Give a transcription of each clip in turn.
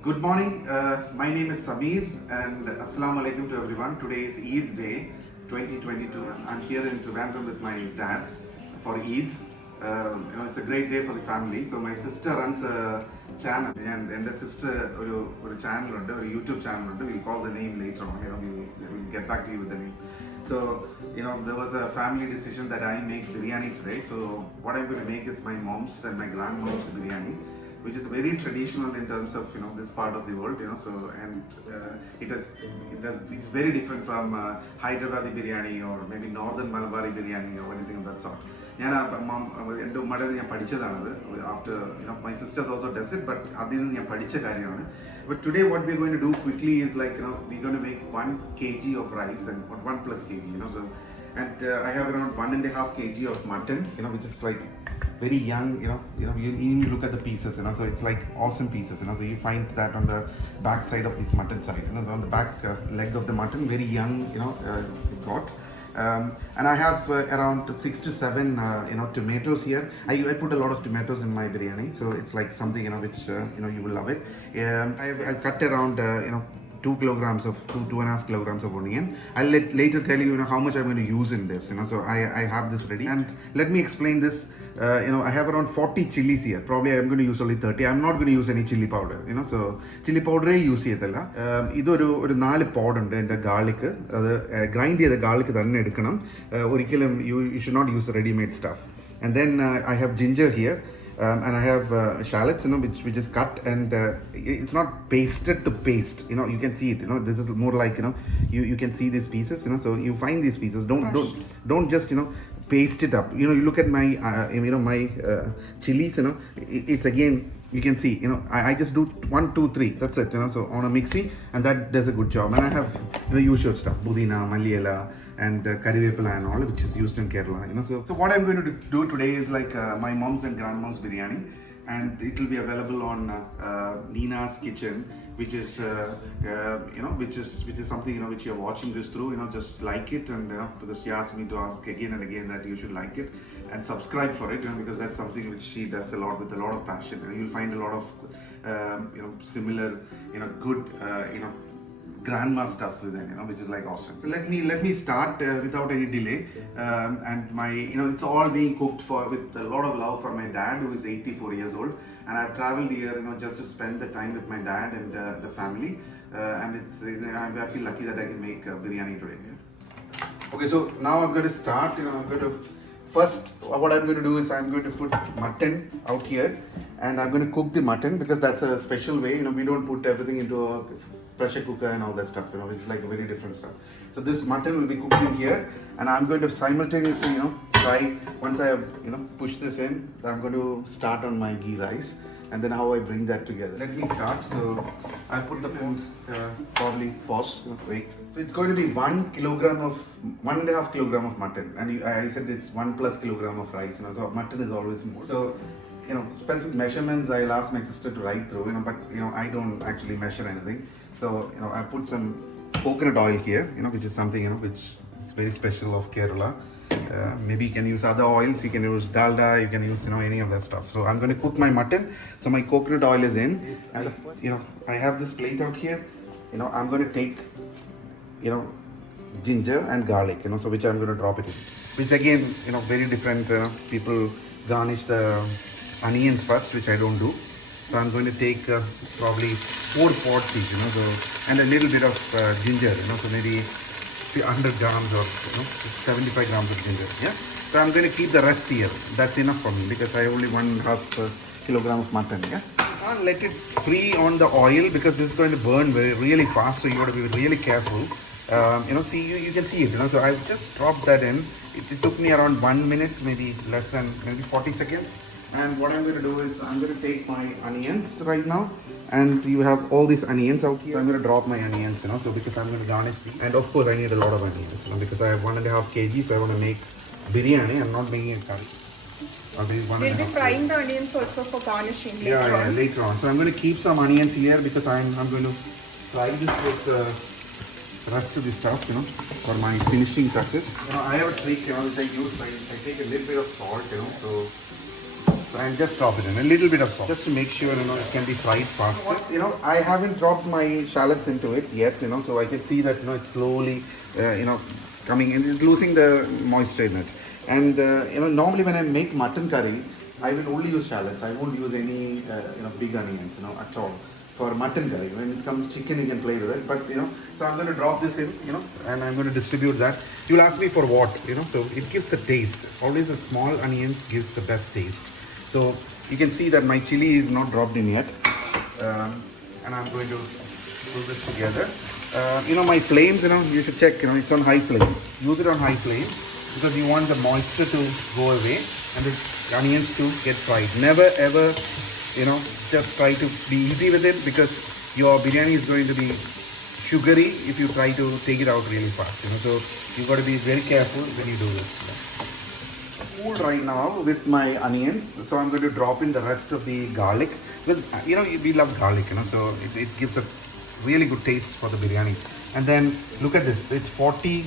Good morning. My name is Samir and Assalamu alaikum to everyone. Today is Eid Day 2022. I'm here in Trivandrum with my dad for Eid. It's a great day for the family. So my sister runs a channel and the sister a channel or a YouTube channel. We'll call the name later on. We'll get back to you with the name. So there was a family decision that I make biryani today. So what I'm going to make is my mom's and my grandmom's biryani, which is very traditional in terms of this part of the world. It's very different from Hyderabadi biryani or maybe northern Malabari biryani or anything of that sort. After my sister also does it, but but today what we're going to do quickly is we're going to make 1 kg of rice and 1 plus kg, so I have around 1.5 kg of mutton, which is like very young, you look at the pieces, so it's like awesome pieces, so you find that on the back side of this mutton side, on the back leg of the mutton, very young, got. And I have around 6 to 7 tomatoes here. I put a lot of tomatoes in my biryani, so it's like something which you will love it. I've cut around 2 kilograms of 2.5 kilograms of onion. I'll later tell you, how much I'm going to use in this. So I have this ready, and let me explain this. I have around 40 chilies here. Probably I'm going to use only 30. I'm not going to use any chili powder. So chili powder use ചെയ്യത്തില്ല. ഇതൊരു 4 pod ഉണ്ട് എൻ്റെ garlic. അത് grind ചെയ്ത garlic തന്നെ എടുക്കണം. ഒരിക്കലും you should not use ready-made stuff. And then I have ginger here. And I have shallots, which is cut, and it's not pasted to paste. You can see it. This is more like you can see these pieces. So you find these pieces. Don't just paste it up. You look at my my chilies. It's again. You can see. I just do 1, 2, 3. That's it. So on a mixie, and that does a good job. And I have the usual stuff: pudina, maliyala, and karivepala and all, which is used in Kerala. So what I'm going to do today is like my mom's and grandmom's biryani, and it will be available on Nina's Kitchen, which is which is something which you're watching this through. Just like it, and because she asked me to ask again and again that you should like it and subscribe for it, because that's something which she does a lot with a lot of passion, and you'll find a lot of similar good grandma stuff with it, which is like awesome. So let me start without any delay, and my it's all being cooked with a lot of love for my dad, who is 84 years old, and I've traveled here just to spend the time with my dad and the family, and it's I feel lucky that I can make biryani today. Okay, so now I'm going to start. I'm going to first, what I'm going to do is I'm going to put mutton out here, and I'm going to cook the mutton, because that's a special way. We don't put everything into a pressure cooker and all that stuff. It's like a very different stuff. So this mutton will be cooked in here, and I'm going to simultaneously try, once I have pushed this in, I'm going to start on my ghee rice, and then how I bring that together. Let me start. So I put the phone probably pause. Wait. So it's going to be 1.5 kilogram of mutton, and I said it's 1 plus kilogram of rice. So mutton is always more. So specific measurements I'll ask my sister to write through. But I don't actually measure anything. So I put some coconut oil here. Which is something which is very special of Kerala. Maybe you can use other oils. You can use dalda. You can use any of that stuff. So I'm going to cook my mutton. So my coconut oil is in, and I have this plate out here. I'm going to take ginger and garlic. So which I'm going to drop it in. Which again very different. People garnish the onions first, which I don't do. So I'm going to take probably 4 pods each, and a little bit of ginger, so maybe 100 grams or 75 grams of ginger. Yeah. So I'm going to keep the rest here. That's enough for me, because I only 1.5 kilogram of mutton. Yeah. Can't let it free on the oil, because this is going to burn really fast. So you got to be really careful. See, you can see it. So I just dropped that in. It took me around 1 minute, maybe less than 40 seconds. And what I'm going to do is I'm going to take my onions right now, and you have all these onions out here. So I'm going to drop my onions, so because I'm going to garnish these. And of course I need a lot of onions, because I have 1.5 kg, so I want to make biryani. I'm not making a curry. We'll be frying the onions also for garnishing later on. Later on. So I'm going to keep some onions here, because I'm going to fry this with the rest of the stuff, for my finishing touches. I have a trick, which I use. I take a little bit of salt, so and just drop it in a little bit of salt just to make sure it can be fried faster. I haven't dropped my shallots into it yet, so I can see that it's slowly coming in, it's losing the moisture in it. And normally when I make mutton curry, I will only use shallots. I won't use any big onions at all for mutton curry. When it comes to chicken, you can play with it, but so I'm going to drop this in, and I'm going to distribute that. You'll ask me for what, so it gives the taste. Always the small onions gives the best taste. So you can see that my chili is not dropped in yet, and I'm going to pull this together. My flames, you should check, it's on high flame. Use it on high flame because you want the moisture to go away and the onions to get fried. Never ever, just try to be easy with it because your biryani is going to be sugary if you try to take it out really fast. So you've got to be very careful when you do this. Cool right now with my onions, so I'm going to drop in the rest of the garlic because we love garlic, so it gives a really good taste for the biryani. And then look at this, it's 40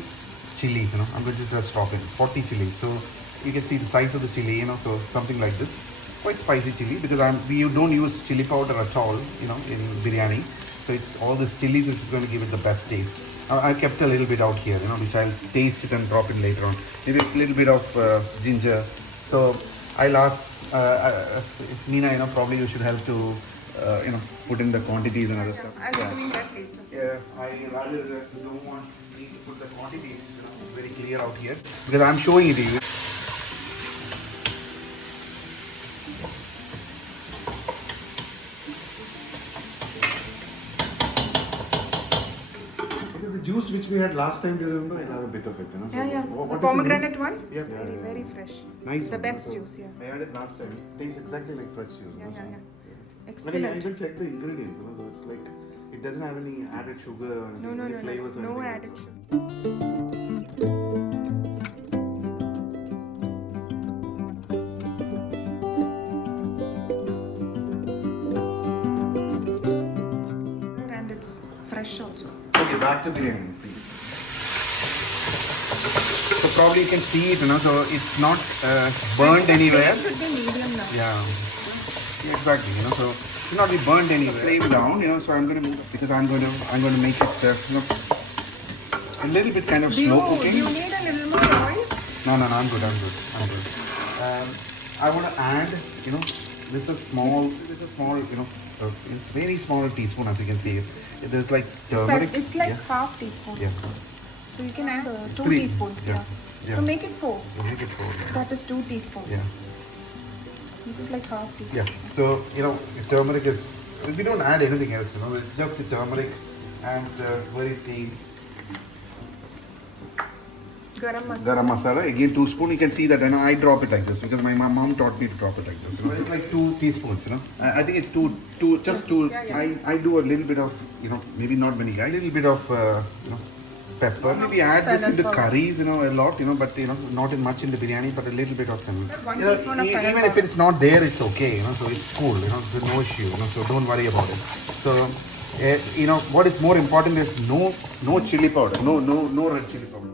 chilies. I'm going to just drop in 40 chilies. So you can see the size of the chili, so something like this, quite spicy chili because we don't use chili powder at all, in biryani. So it's all this chilies which is going to give it the best taste. I kept a little bit out here, which I'll taste it and drop in later on. Maybe a little bit of ginger. So I'll ask Nina, probably you should help to, put in the quantities and other stuff. I'll be doing that later. Yeah, I rather don't want me to put the quantities, very clear out here because I'm showing it to you. The juice which we had last time, do you remember? I'll have a bit of it. Yeah. What The is pomegranate one? Yeah. It's very fresh. Nice. The best juice, yeah. I had it last time. It tastes exactly like fresh juice. Yeah. But Excellent. I even checked the ingredients, so it's like it doesn't have any added sugar or anything, any flavors or No anything. added sugar. And it's fresh also. Okay, back to biryani, please. So probably you can see it, so it's not burned anywhere. It should be medium now. Yeah, exactly. So it should not be burned anywhere. Flame down, so I'm going to move because I'm going to make it a little bit kind of slow cooking. Do you need a little more oil? No, I'm good. I want to add, this is small, it's very small teaspoon as you can see. There's like turmeric. It's like half teaspoon. Yeah. So you can add 2 3 teaspoons. Yeah. So make it 4. Make it 4. Yeah. That is 2 teaspoons. Yeah. This is like half teaspoon. Yeah. So turmeric is. We don't add anything else. It's just the turmeric and where is the Garam Masala. Garam Masala. Again 2 spoons. You can see that I drop it like this because my mom taught me to drop it like this. It's like 2 teaspoons. I think it's just two. Yeah. I do a little bit of maybe not many guys. A little bit of pepper. Maybe add this into curries, a lot, but not in much into biryani, but a little bit of fennel. 1 teaspoon of fennel. Even if it's not there, it's okay, so it's cool, there's no issue, so don't worry about it. So, what is more important is no chili powder, no red chili powder.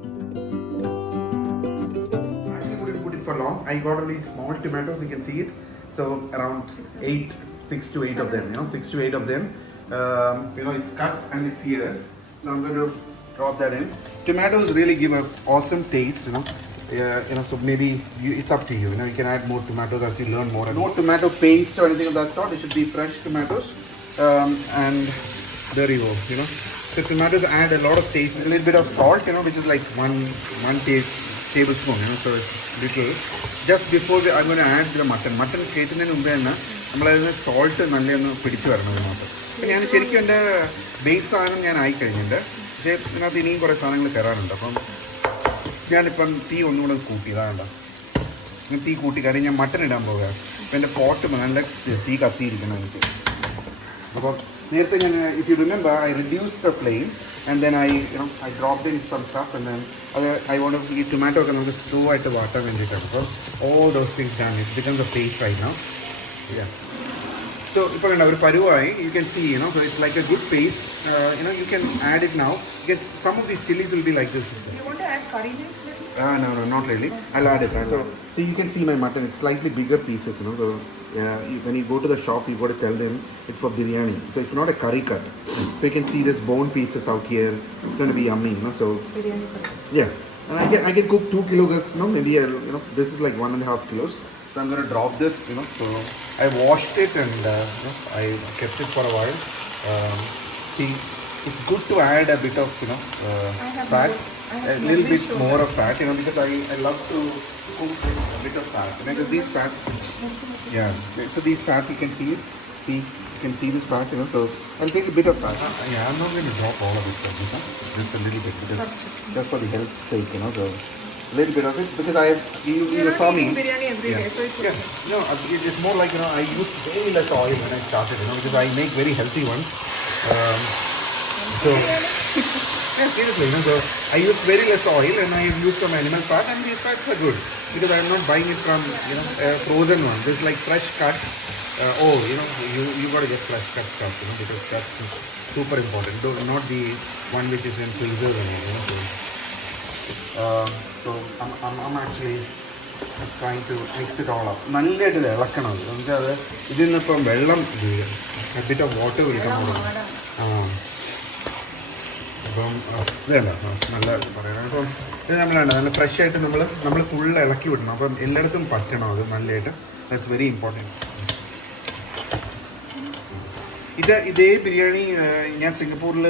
Actually, wouldn't put it for long. I got only small tomatoes, you can see it. So around 6 to 8 of them, 6 to 8 of them. It's cut and it's here. So I'm going to drop that in. Tomatoes really give an awesome taste, so maybe it's up to you. You can add more tomatoes as you learn more. No tomato paste or anything of that sort. It should be fresh tomatoes. And there you go. So tomatoes add a lot of taste. A little bit of salt, which is like one tablespoon. So it's little. Just before I'm going to add the mutton. Mutton salt and ഇതിനകത്ത് ഇനിയും കുറേ സാധനങ്ങൾ കയറാനുണ്ട്. അപ്പം ഞാനിപ്പം തീ ഒന്നുകൂടെ കൂട്ടിയതാണ്. തീ കൂട്ടി കാര്യം ഞാൻ മട്ടൻ ഇടാൻ പോകുക. അപ്പം എൻ്റെ പോട്ട് നല്ല തീ കത്തിയിരിക്കണം എനിക്ക്. അപ്പം നേരത്തെ ഞാൻ if you remember I reduce the flame and then I dropped in some stuff and then അത് ഐ വോണ്ട് ഈ ടൊമാറ്റോ ഒക്കെ നമുക്ക് സ്ലോ ആയിട്ട് വാട്ടാൻ വേണ്ടിയിട്ടാണ്. അപ്പം all those things done it becomes a paste right now. So if you can see, so it's like a good paste. You can add it now. Some of these chilies will be like this. Do you want to add curry leaves? No, not really. I'll add it. So you can see my mutton. It's slightly bigger pieces. So when you go to the shop, you got to tell them it's for biryani. So it's not a curry cut. So you can see this bone pieces out here. It's going to be yummy. So Biryani curry. yeah, and I can cook 2 kilograms. Maybe this is like 1.5 kilos. So I'm going to drop this. So I washed it and I kept it for a while. See, it's good to add a bit of fat. A little bit more of fat, because I love to cook a bit of fat. Because these fat, so these fat you can see it. You can see this fat, so I'll take a bit of fat. I'm not going to drop all of it, just a little bit, because just for the health sake, so a little bit of it, because you saw me. Biryani every day, so it's okay. It's more like, I used very less oil when I started, because I make very healthy ones. Seriously, so I use very less oil and I use some animal fat, and these fats are good because I'm not buying it from a frozen one. This is like fresh cut. You got to get fresh cut stuff, because that's super important. Not the one which is in freezer so I'm actually trying to mix it all up. നല്ലതായിട്ട് ഇളക്കണം. എന്നുവെച്ചാൽ ഇതിൽ നിന്നിപ്പം വെള്ളം വീഴും. A bit of water will come out. അപ്പം ഇതല്ല നല്ല പറയണം. അപ്പം ഇത് നമ്മളാണ് നല്ല ഫ്രഷ് ആയിട്ട് നമ്മൾ ഫുള്ള് ഇളക്കി വിടണം. അപ്പം എല്ലായിടത്തും പറ്റണം അത് നല്ലതായിട്ട്. That's very important. ഇതേ ബിരിയാണി ഞാൻ സിംഗപ്പൂരിൽ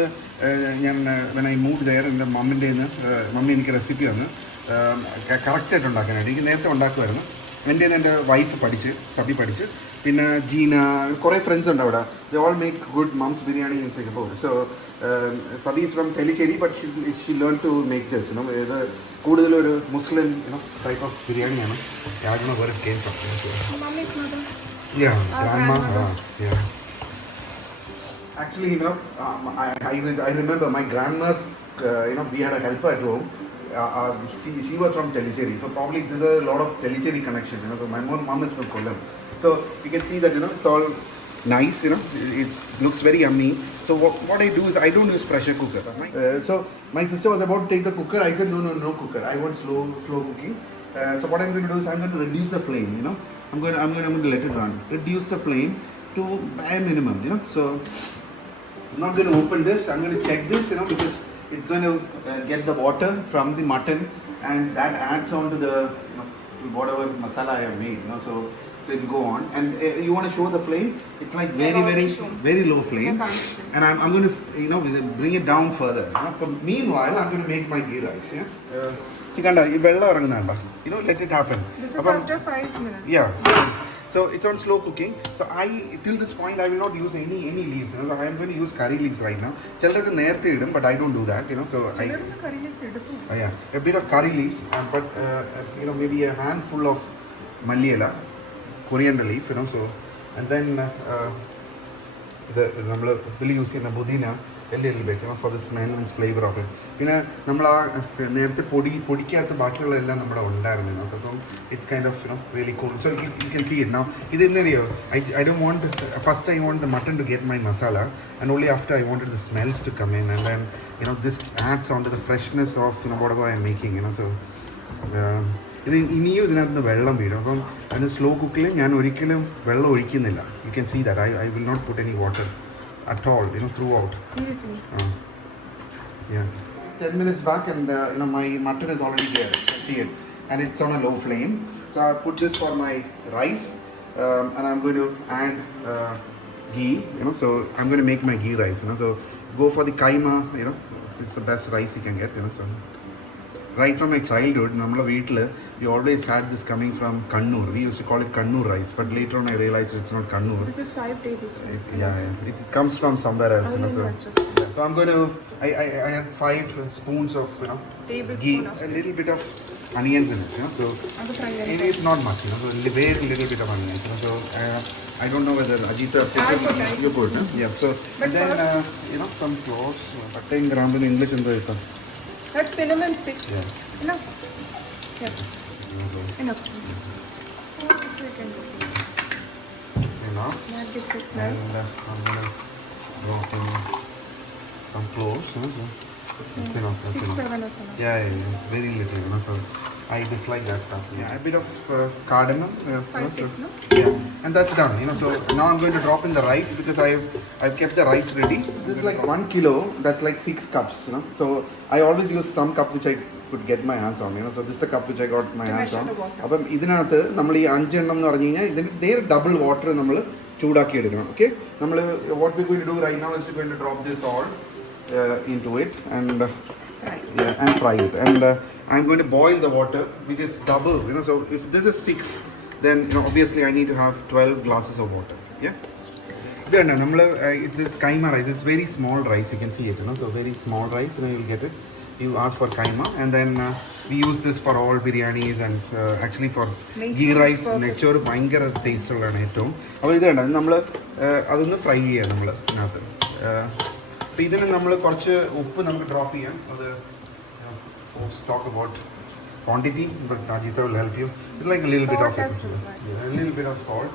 when I moved there, എൻ്റെ മമ്മി എനിക്ക് റെസിപ്പി തന്ന് കറക്റ്റായിട്ട് ഉണ്ടാക്കാനായിട്ട്. എനിക്ക് നേരത്തെ ഉണ്ടാക്കുമായിരുന്നു. എൻ്റെ എൻ്റെ വൈഫ് സബി പഠിച്ച്, പിന്നെ ജീന, കുറേ ഫ്രണ്ട്സ് ഉണ്ട് അവിടെ. They all make good mom's biryani in Singapore. So Sabi is from Tellicherry, but she learned to make this. ഇത് കൂടുതലൊരു മുസ്ലിം type of ബിരിയാണിയാണ്. I don't know where it came from. Mommy's mother. Yeah, grandma. Yeah. Actually, I remember my grandma's. We had a helper at home. She was from Tellicherry, so probably there's a lot of Tellicherry connection. So my mom is from Kollam. So you can see that it's all nice. It looks very yummy. So what I do is I don't use pressure cooker. So my sister was about to take the cooker. I said no cooker. I want slow cooking. So what I'm going to do is I'm going to reduce the flame. I'm going to let it run. Reduce the flame to bare minimum. So I'm not going to open this. I'm going to check this. Because it's going to get the water from the mutton, and that adds on to the whatever masala I have made. So it will go on. And you want to show the flame? It's like very low flame. And I'm going to bring it down further. So meanwhile, I'm going to make my ghee rice. Sikanda, let it happen. This is after 5 minutes. Yeah. So it's on slow cooking. So till this point I will not use any leaves. So I am going to use curry leaves right now. Children nerthe idum, but I don't do that. So curry leaves eduthu. A bit of curry leaves, but maybe a handful of malli ela, coriander leaf. So and then we'll use pudina a little bit, for the smell and flavor of it. It's kind of really cool. So you can see it now. I don't want first I want the mutton to get my masala, and only after I wanted the smells to come in, and then this adds on to the freshness of whatever I'm making. So ഇനിയും ഇതിനകത്ത് വെള്ളം വീഴും. അപ്പം അതിന് slow കുക്കിൽ ഞാൻ ഒരിക്കലും വെള്ളം ഒഴിക്കുന്നില്ല. You can see that I will not put any water at all, throughout. Seriously? Yeah. 10 minutes back, and my mutton is already there. You can see it, and it's on a low flame. So I put this for my rice, and I'm going to add ghee. So I'm going to make my ghee rice. So go for the khaima. It's the best rice you can get. So right from my childhood, we always had this coming from Kannur. We used to call it Kannur rice, but later on I realized it's not Kannur. This is 5 tablespoons. It comes from somewhere else. So I'm going to, I had 5 spoons of ghee, a little bit of onions in it. So it is not much, so very little bit of onions. So I don't know whether Ajita put it. You put, yeah. So and then some cloves, patta and gram in English and the. That's cinnamon sticks. Yeah. Enough. Yep. Enough. now. That gives a smell. And I'm going to drop in some cloves. That's enough. 6, 7 or something. Yeah, very little, so I dislike that stuff. Yeah, a bit of cardamom. 5, 6, no? Yeah, and that's done. So now I'm going to drop in the rice because I've kept the rice ready. This is like 1 kilo. That's like 6 cups. So I always use some cup which I could get my hands on. So this is the cup which I got my hands on. അപ്പം ഇതിനകത്ത് നമ്മൾ ഈ 5 എണ്ണം എന്ന് പറഞ്ഞു കഴിഞ്ഞാൽ ഇതിന് നേരെ ഡബിൾ വാട്ടർ നമ്മൾ ചൂടാക്കി എടുക്കണം. ഓക്കെ, നമ്മൾ what we're going to do right now is we're going to drop this all into it and fry it. And I'm going to boil the water, which is double. So if this is 6, then obviously I need to have 12 glasses of water. Yeah. Then it's khaima rice. It's very small rice. You can see it. So very small rice. You'll get it. You ask for khaima, and then we use this for all biryanis and actually for ghee rice. Nature ഭയങ്കര taste ഉള്ളതാണ് ഏറ്റവും. അപ്പോൾ ഇത് കണ്ടോ, നമ്മൾ അതൊന്ന് fry ചെയ്യാം നമ്മൾ ഇതിനകത്ത്. അപ്പോൾ ഇതിന് നമ്മൾ കുറച്ച് ഉപ്പ് നമുക്ക് ഡ്രോപ്പ് ചെയ്യാം. അത് talk about quantity, but Ajita will help you. It's like a little bit of a little bit of salt,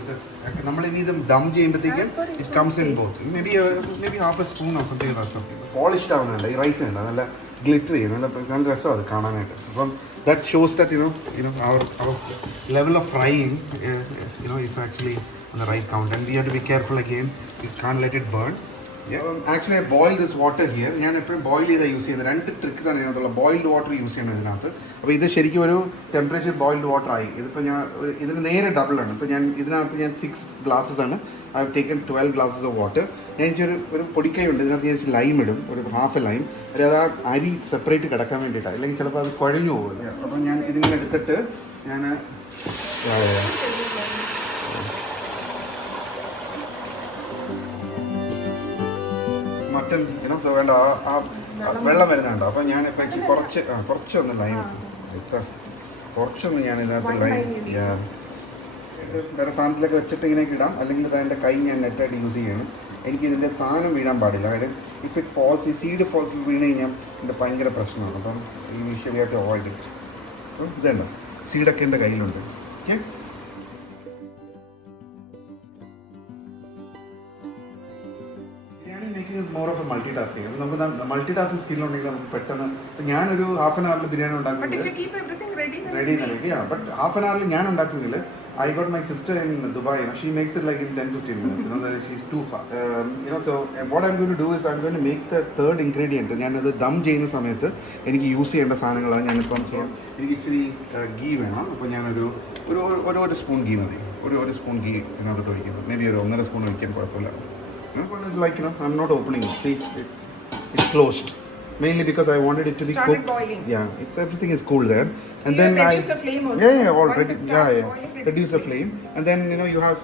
because നമ്മൾ ഇനി ഇത് ഡം ചെയ്യുമ്പോഴത്തേക്കും it comes in both. Maybe half a spoon or something like that. Polished ആവുന്നുണ്ട് ഈ rice ഉണ്ട്, നല്ല glitter ചെയ്യും, നല്ല രസമാണ് അത് കാണാനായിട്ട്. അപ്പം that shows that our level of frying is actually on the right count, and we have to be careful again. You can't let it burn. Actually I boil this water here. ഞാൻ എപ്പോഴും boil ചെയ്താൽ use ചെയ്യുന്നത്. 2 tricks ആണ് ഇതിനകത്തുള്ള. Boiled water use ചെയ്യണം ഇതിനകത്ത്. അപ്പോൾ ഇത് ശരിക്കും ഒരു ടെമ്പറേച്ചർ ബോയിൽഡ് വാട്ടർ ആയി. ഇതിപ്പോൾ ഞാൻ ഇതിന് നേരെ ഡബിളാണ്. ഇപ്പോൾ ഇതിനകത്ത് ഞാൻ 6 ഗ്ലാസ്സസ് ആണ്. I have taken 12 glasses of water. ഞാൻ ഒരു പൊടിക്കൈ ഉണ്ട്, ഇതിനകത്ത് ഞാൻ ലൈം ഇടും, ഒരു ഹാഫ് ലൈം. അതായത് ആ അരി സെപ്പറേറ്റ് കിടക്കാൻ വേണ്ടിയിട്ടാണ്, അല്ലെങ്കിൽ ചിലപ്പോൾ അത് കുഴഞ്ഞു പോകുമല്ലോ. അപ്പം ഞാൻ ഇതിങ്ങനെ എടുത്തിട്ട് ഞാൻ മട്ടൻ സോ വേണ്ട ആ വെള്ളം വരുന്നുണ്ടോ. അപ്പം ഞാനിപ്പോൾ കുറച്ചൊന്ന് ലൈം കുറച്ചൊന്ന് ഞാൻ ഇതിനകത്ത് ലൈം വേറെ സാധനത്തിലൊക്കെ വെച്ചിട്ട് ഇങ്ങനെയൊക്കെ ഇടാം, അല്ലെങ്കിൽ അതിൻ്റെ കൈ ഞാൻ നെറ്റായിട്ട് യൂസ് ചെയ്യണം. എനിക്ക് ഇതിൻ്റെ സാധനം വീഴാൻ പാടില്ല. കാര്യം ഇഫ് ഇറ്റ് ഫോൾസ്, ഈ സീഡ് ഫോൾസ് വീണ് കഴിഞ്ഞാൽ എൻ്റെ ഭയങ്കര പ്രശ്നമാണ്. അപ്പം ഈ വിഷയമായിട്ട് അവോയ്ഡ് ചെയ്യും. അപ്പം ഇതുണ്ടോ, സീഡൊക്കെ എൻ്റെ കയ്യിലുണ്ട്. Okay, making is more of A multi tasking. അപ്പോൾ നമുക്ക് മൾട്ടി ടാസ്കിങ് സ്കിൽ ഉണ്ടെങ്കിൽ നമുക്ക് പെട്ടെന്ന്, ഞാനൊരു ഹാഫ് ആൻ അവറിൽ ബിരിയാണി ഉണ്ടാക്കുന്നത് റെഡി തന്നെ. ബട്ട് ഹാഫ് ആൻ അവറിൽ ഞാൻ ഉണ്ടാക്കുന്നില്ല. I got my sister in Dubai. She makes it like in 10-15 minutes. She's too fast. So what I'm going to do is I'm going to make the third ingredient. ഞാനത് ദം ചെയ്യുന്ന സമയത്ത് എനിക്ക് use ചെയ്യേണ്ട സാധനങ്ങളാണ് ഞാനിപ്പം ചെയ്യാം. എനിക്ക് ഇച്ചിരി ഗീ വേണം. അപ്പോൾ ഞാനൊരു സ്പൂൺ ഗീ മതി. ഒരു സ്പൂൺ ഗീ ഇതിനകത്തോട്ട് ഒഴിക്കുന്നത്. മേ ബി ഒരു 1.5 സ്പൂൺ ഒഴിക്കാൻ കുഴപ്പമില്ല. One is like I'm not opening it. See, it's closed. Mainly because I wanted it to be cooked. Boiling. Yeah, it's everything is cool there. So and you then reduce the flame also. Yeah, already. Boiling, reduce the flame. And then you have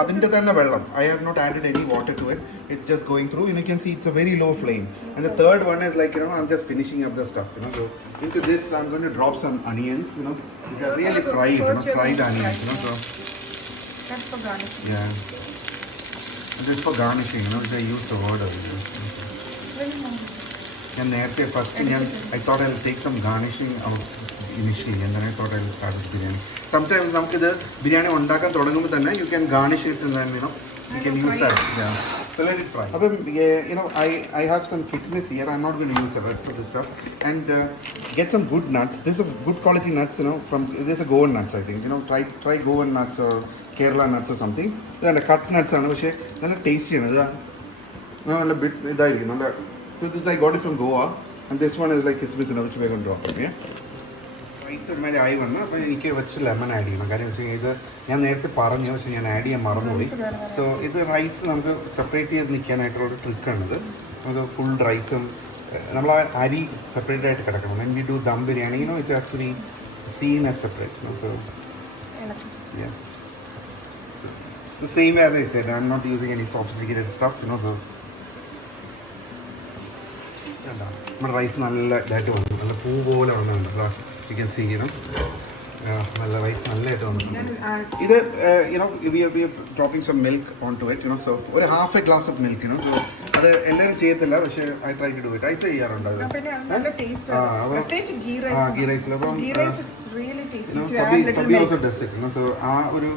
adinte thanne vellam. I have not added any water to it. It's just going through. You can see it's a very low flame. And the third one is like I'm just finishing up the stuff. So into this I'm going to drop some onions. Which are really fried. Fried onions. So that's for garnishing. Yeah. And this for garnishing. Which I use the word. And നേരത്തെ first I thought I'll take some garnishing out initially, and then I thought I'll start with biryani. Sometimes നമുക്കിത് ബിരിയാണി ഉണ്ടാക്കാൻ തുടങ്ങുമ്പോൾ തന്നെ you can garnish it, and then you can use that. Yeah. So let it fry. അപ്പം I have some kismis here. I'm not going to use the rest of the stuff. And get some good nuts. This is a good quality nuts. From this is a Goan nuts, I think. Try Goan nuts or Kerala nuts or something. Then cut nuts ആണ്, പക്ഷേ നല്ല tasty ആണ്. നല്ല bit ഇതായിരിക്കും, നല്ല. So this I got it from Goa, and this one is like kismis, which we are going to drop. Okay. Rice mere ആയി വന്നു. അപ്പോൾ എനിക്ക് വെച്ച് ലെമൺ ആഡ് ചെയ്യണം. കാര്യം വെച്ച് കഴിഞ്ഞാൽ ഇത് ഞാൻ നേരത്തെ പറഞ്ഞു, പക്ഷേ ഞാൻ ആഡ് ചെയ്യാൻ മറന്നുപോയി. സോ ഇത് റൈസ് നമുക്ക് സെപ്പറേറ്റ് ചെയ്ത് നിൽക്കാനായിട്ടുള്ളൊരു ട്രിക്കാണിത്. നമുക്ക് ഫുൾ റൈസും നമ്മൾ ആ അരി സെപ്പറേറ്റ് ആയിട്ട് കിടക്കണം. when we do dum biryani, it has to be seen as separate. So yeah, the same as I said, I'm not using any sophisticated stuff. So നമ്മുടെ റൈസ് നല്ല ഇതായിട്ട് വന്നു, നല്ല പൂ പോലെ വന്നിട്ടുണ്ട്. യു ക്യാൻ സീ നല്ല റൈസ് നല്ലതായിട്ട് വന്നിട്ടുണ്ട്. ഇത് we are dropping some milk onto it. So ഒരു half a glass of milk. So അത് എല്ലാവരും ചെയ്യത്തില്ല, പക്ഷേ I try to do it. I ചെയ്യാറുണ്ട് അത്. ഗീ റൈസിൽ. അപ്പം സബി also does it. So ആ ഒരു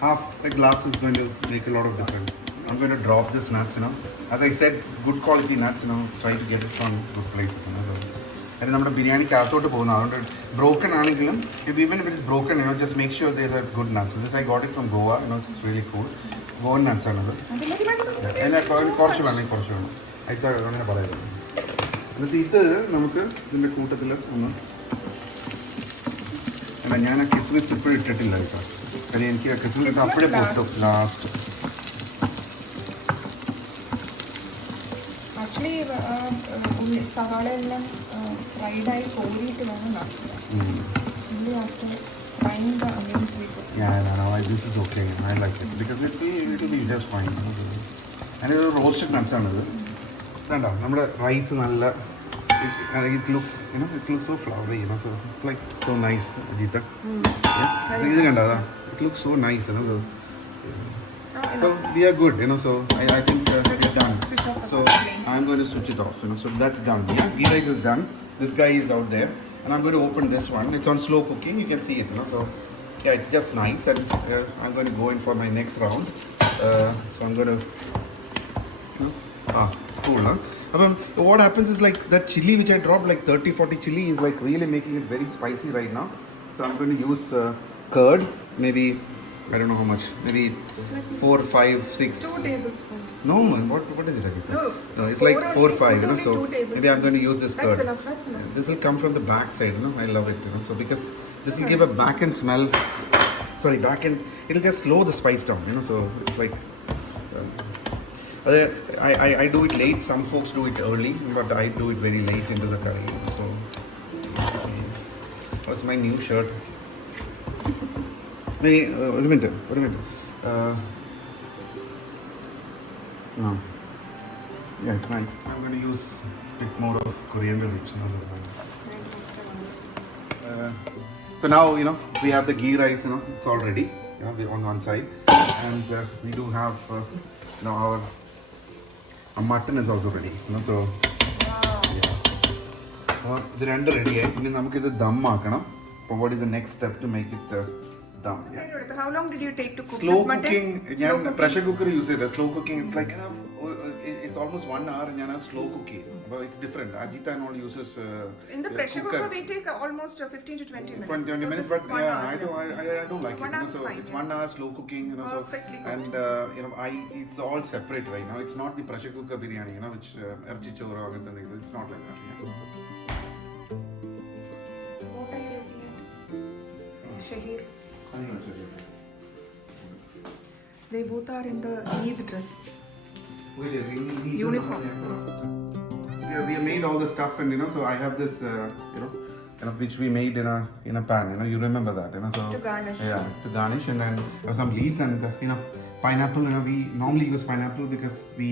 half a glass is going to make a lot of difference. I'm going to drop this nuts, As I said, good quality nuts, Try to get it from good places, And നമ്മുടെ ബിരിയാണിക്ക് അകത്തോട്ട് പോകുന്ന അതുകൊണ്ട് broken ആണെങ്കിലും even if it is broken, just make sure there's a good nuts. This I got it from Goa, it's really cool. Goan nuts ആണത്. കുറച്ച് വേണം. അതിൽ അങ്ങനെ പറയുന്നത്. എന്നിട്ട് ഇത് നമുക്ക് ഇതിൻ്റെ കൂട്ടത്തിൽ ഒന്ന് അല്ല ഞാൻ ആ കിസ്മിസ് ഇപ്പോഴും ഇട്ടിട്ടില്ല കേട്ടോ. കാര്യം എനിക്ക് ആ കിസ്മിസ് അപ്പോഴേ പൊട്ടും ലാസ്റ്റ്. ആക്ച്വലി സവാള എല്ലാം ഫ്രൈഡായി കോരിയിട്ട് വേണം nuts This is okay. I like it because it will be just fine. And ഇത് റോസ്റ്റഡ് നട്ട്സ് ആണിത്. വേണ്ട നമ്മുടെ റൈസ് നല്ല it looks so flowery, so it's like so nice, Ajita. ഇത് കണ്ടോ it looks so nice, so we are good, so I think it's done. So I'm going to switch it off, so that's done. Ghee rice is done. This guy is out there and I'm going to open this one. It's on slow cooking, you can see it, so yeah, it's just nice. And I'm going to go in for my next round. So I'm going to it's cool, what happens is like that chili which I dropped, like 30-40 chili, is like really making it very spicy right now. So I'm going to use curd, maybe I don't know how much, maybe 4, 5, 6. 2 tablespoons. No man, what is it, Ajita? No, it's like 4, 5, so maybe I'm going to use this curd. That's enough. This will come from the back side, I love it, so because this will give a back end smell. Sorry, back end, it'll just slow the spice down, so it's like I do it late. Some folks do it early, but I do it very late into the curry. So that's my new shirt. Maybe wait a minute. No. Yeah, it's nice. I'm going to use a bit more of coriander leaves. So now we have the ghee rice. It's all ready. On one side, and we do have our mutton is also ready, so ഇത് രണ്ട് റെഡിയായി. ഇനി നമുക്കിത് ദം ആക്കണം. അപ്പോൾ what is the next step to make it dum? How long did you take to cook slow this mutton? Cooking, ഞാൻ pressure cooker use ചെയ്തത്. Slow cooking, it's like it's almost 1 hour ഞാൻ slow cooking, but it's different. Ajita and all uses in the pressure cooker we take almost 15 to 20 minutes. 20 minutes, but yeah, I don't like it. So fine, it's 1 hour slow cooking, perfectly so, and it's all separate right now. It's not the pressure cooker biryani, which erchi chora or anything. It's not like that. What are you looking at? Shahir. I think that's Shahir. They both are in the Eid dress. Uniform. Yeah, we have made all the stuff, and so I have this, which we made in a pan. You remember that, so to garnish. Yeah, to garnish, and then some leaves and pineapple. We normally use pineapple because we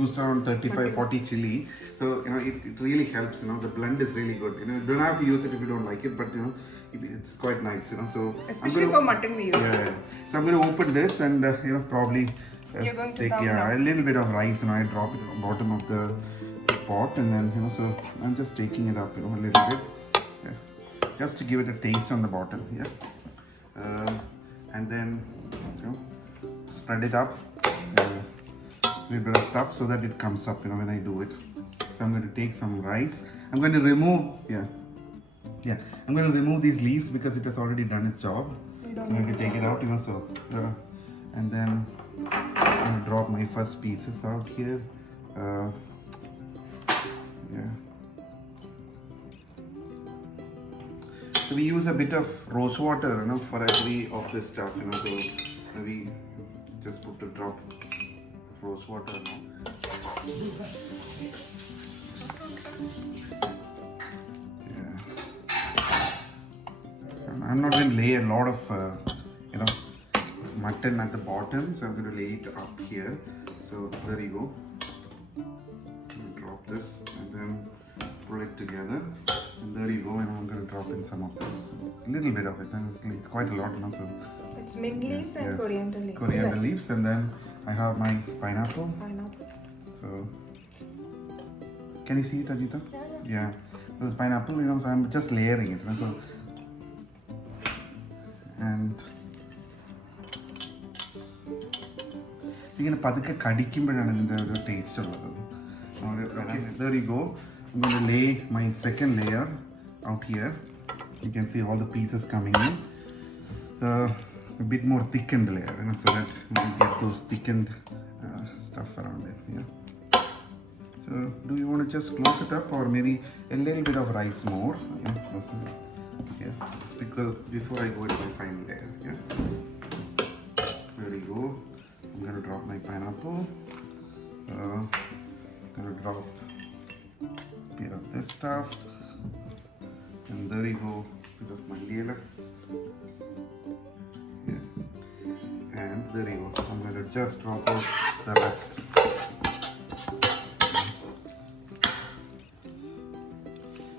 used around 35-40 chili, so it really helps. The blend is really good. You don't have to use it if you don't like it, but it's quite nice. So especially for mutton we use. Yeah. So I'm going to open this and probably. You're going to take a little bit of rice, I drop it on the bottom of the pot, and then so I'm just taking it up, a little bit, just to give it a taste on the bottom, and then spread it up, a little bit of stuff so that it comes up, when I do it. So I'm going to take some rice. I'm going to remove, I'm going to remove these leaves because it has already done its job. So I'm going to take it out, and then I'm going to drop my first pieces out here. So we use a bit of rose water, for every of this stuff, so we just put a drop of rose water. So I'm not going to lay a lot of, mutton at the bottom, so I'm going to lay it up here. So there you go. Drop this and then pull it together, and there you go. And I'm going to drop in some of this, a little bit of it, and it's quite a lot, so it's mint leaves and coriander leaves. Coriander leaves, and then I have my pineapple. So can you see it, Ajita? Yeah. So this pineapple, so I'm just layering it, so and ഇങ്ങനെ പതുക്കെ കടിക്കുമ്പോഴാണ് ഇതിൻ്റെ ഒരു taste ഉള്ളത്. There you go. I'm going to lay my second layer out here. You can see all the pieces coming in. A bit more thickened layer, so that you get those thickened stuff around it. Yeah. So, do you want to just close it up, or maybe a little bit of rice more? Yeah, because before I go into my final layer. Yeah. There you go. I'm going to drop my pineapple. I'm going to drop a bit of this stuff. And there you go, bit of maliyala. Yeah. And there you go. I'm going to just drop out the rest.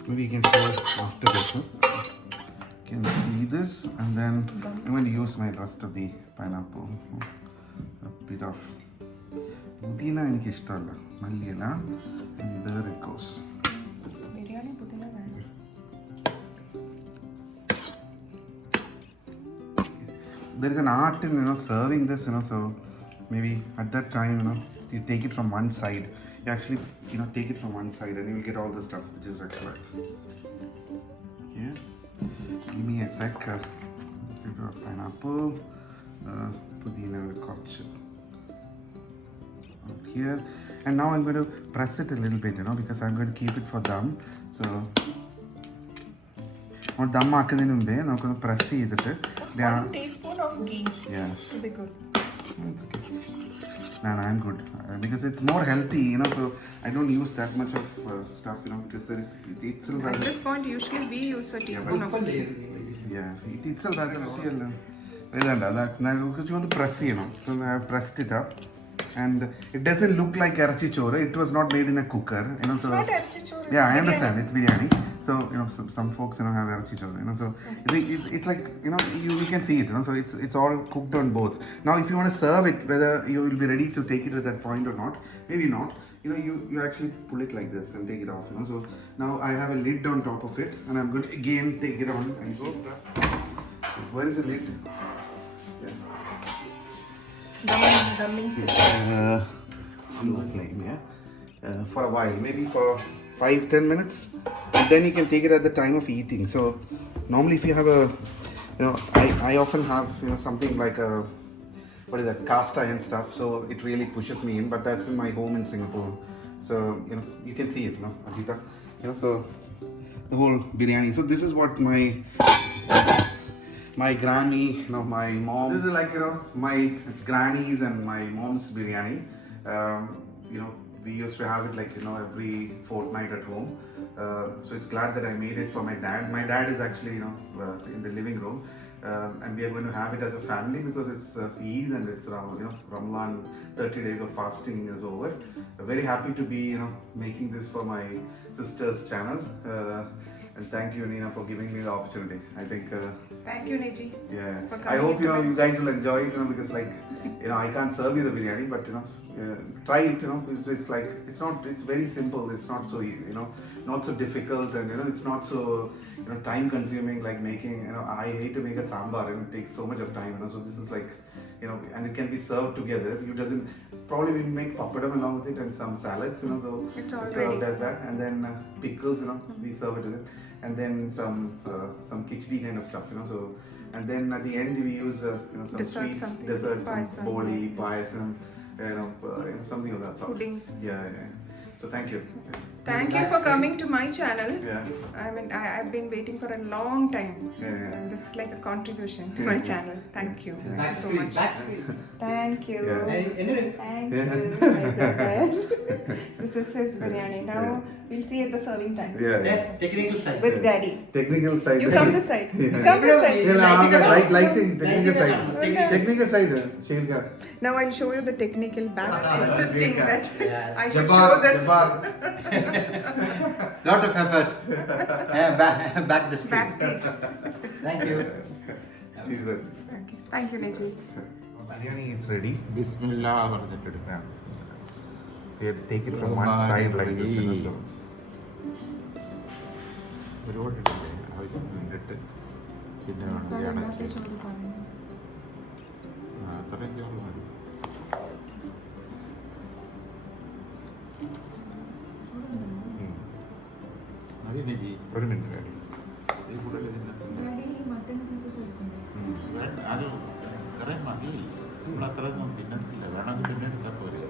Maybe you can show after this. Huh? You can see this, and then I'm going to use my rest of the pineapple. A bit of pudina and kishtala, maliyala, and there it goes. Biryani pudina വേണ്ട. There is an art in serving this, so maybe at that time you take it from one side. You actually take it from one side, and you will get all the stuff which is required. Yeah. Give me a sec. Pineapple, pudina kotch out here, and now I'm going to press it a little bit, because I'm going to keep it for dum. So, on dum ആക്കുന്നതിന് മുമ്പേ നമുക്കൊന്ന് press ചെയ്തിട്ട് 1 teaspoon of ghee. Yeah. Will be good. That's okay. No, I'm good because it's more healthy, so I don't use that much of stuff, because there is it itself. At this point, usually we use a teaspoon of ghee. Yeah, it itself has a that now you want to press, so I have pressed it up, and it doesn't look like erachi chore. It was not made in a cooker, It's so not erachi chore. yeah, I understand it's biryani. So some folks have erachi chore, so it's like you can see it, so it's all cooked on both. Now if you want to serve it, whether you will be ready to take it at that point or not, maybe not. You actually pull it like this and take it off. So now I have a lid on top of it, and I'm going to again take it on and go. Where is the lid? Dumping On the flame, yeah. For a while, maybe for 5-10 minutes, and then you can take it at the time of eating. So normally if you have I often have something like a cast iron stuff, so it really pushes me in, but that's in my home in Singapore. So you can see it, Ajita, so the whole biryani. So this is what my granny, my mom, this is like my granny's and my mom's biryani. We used to have it like every fortnight at home. So it's glad that I made it for my dad. My dad is actually in the living room, and we are going to have it as a family because it's Eid and it's Ramadan, 30 days of fasting is over. Very happy to be making this for my sister's channel, and thank you, Nina, for giving me the opportunity. I think Thank you, Neji. Yeah, I hope you guys will enjoy it, because like I can't serve you the biryani, but try it. It's like it's very simple. It's not so not so difficult, and it's not so time consuming like making. I hate to make a sambar, and it takes so much of time. So this is like and it can be served together. You doesn't probably we make papadam along with it and some salads. So It's all served ready. as that, and then pickles. We serve it with it, and then some khichdi kind of stuff. So and then at the end we use some Dessert, sweets, something. desserts, Payasam. some boli, payasam, something of that sort. Puddings. Yeah. So thank you. Thank you for coming to my channel. Yeah. I've been waiting for a long time. Yeah. This is like a contribution to my channel. Thank you. Thank you so much. Thank you. Yeah. Thank Yeah. you, my brother. This is his biryani. Now we'll see at the serving time. Yeah. Technical side. With daddy. Technical side. You come this side. You Yeah. come this side. Lighting. Technical side. Okay. Technical side. Shilka. Now I'll show you the technical back insisting that Yeah. I should show this. Lot of effort. Back the screen. Backstage. Thank you. Cheese. Thank you, Neji. Biryani is ready. Bismillah. So you have to take it from one side like this. അതിന് G ഒരു minute daddy. ഈ കൂടുതൽ ഇതിനകത്ത് daddy mutton pieces എടുക്കുന്നു. വേണ്ട, അത് ഇത്രയും മതി. നമ്മൾ അത്രയൊന്നും തിന്നത്തില്ല. വേണമെങ്കിൽ പിന്നെ എടുത്താൽ പോരെ.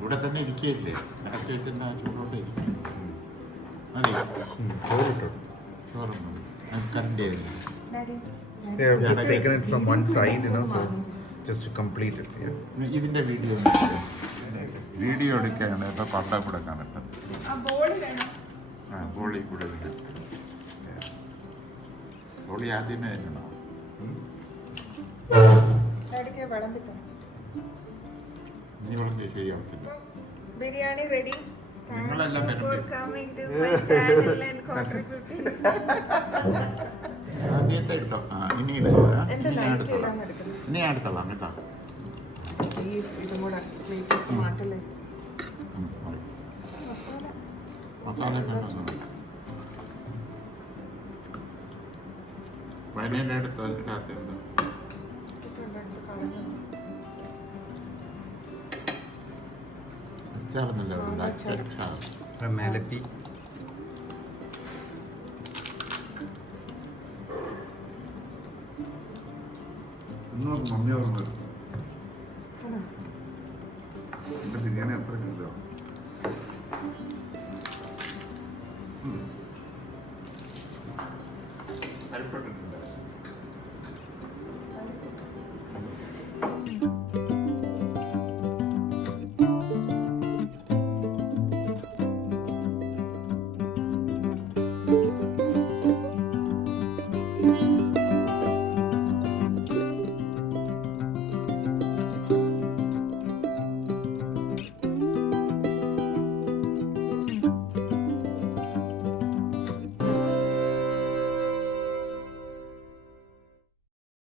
ഇവിടെ തന്നെ ഇരിക്കുകയല്ലേ, ഇടയ്ക്ക് വെച്ചിരുന്ന ആ ചൂടോട്ട് ഇരിക്കും. മതി, ചോറിട്ടോ? ചോറും മതി. Current daddy They have just taken it from one side, so just to complete it. Yeah. ഇതിൻ്റെ വീഡിയോ എടുക്കുകയാണ്. ഇപ്പം പണ്ട കൂടെ കാണട്ടെ. ആ ബോള് വേണം. ആ ബോളി കൂടെ ഇതിന് ബോളി ആദ്യമേ തരണോ? ഡാഡിക്ക് വിളമ്പി തരാം. നീ വിളമ്പി ശരിയാവത്തില്ല. ബിരിയാണി റെഡി. നിങ്ങളെല്ലാം for coming to my channel and contributing. ആദ്യത്തെ എടുത്തോ. ആ ഇനി എന്റെ ലൈറ്റ് എല്ലാം എടുക്കണം. ഇനി ഞാൻ എടുത്തോളാം കേട്ടോ. പ്ലീസ് ഇതും കൂടെ പ്ലേറ്റ് മാറ്റല്ലേ. മതി. മസാല മസാല വേണമെന്ന് വൈനയുടെ അടുത്ത് ഇടാത്തുണ്ട്. അച്ചാറൊന്നുമില്ല ഇവിടെ. അച്ചാർ മേലെത്തി ഇന്നും മമ്മി ഓർമ്മ എൻ്റെ ബിരിയാണി അത്ര കിട്ടില്ല.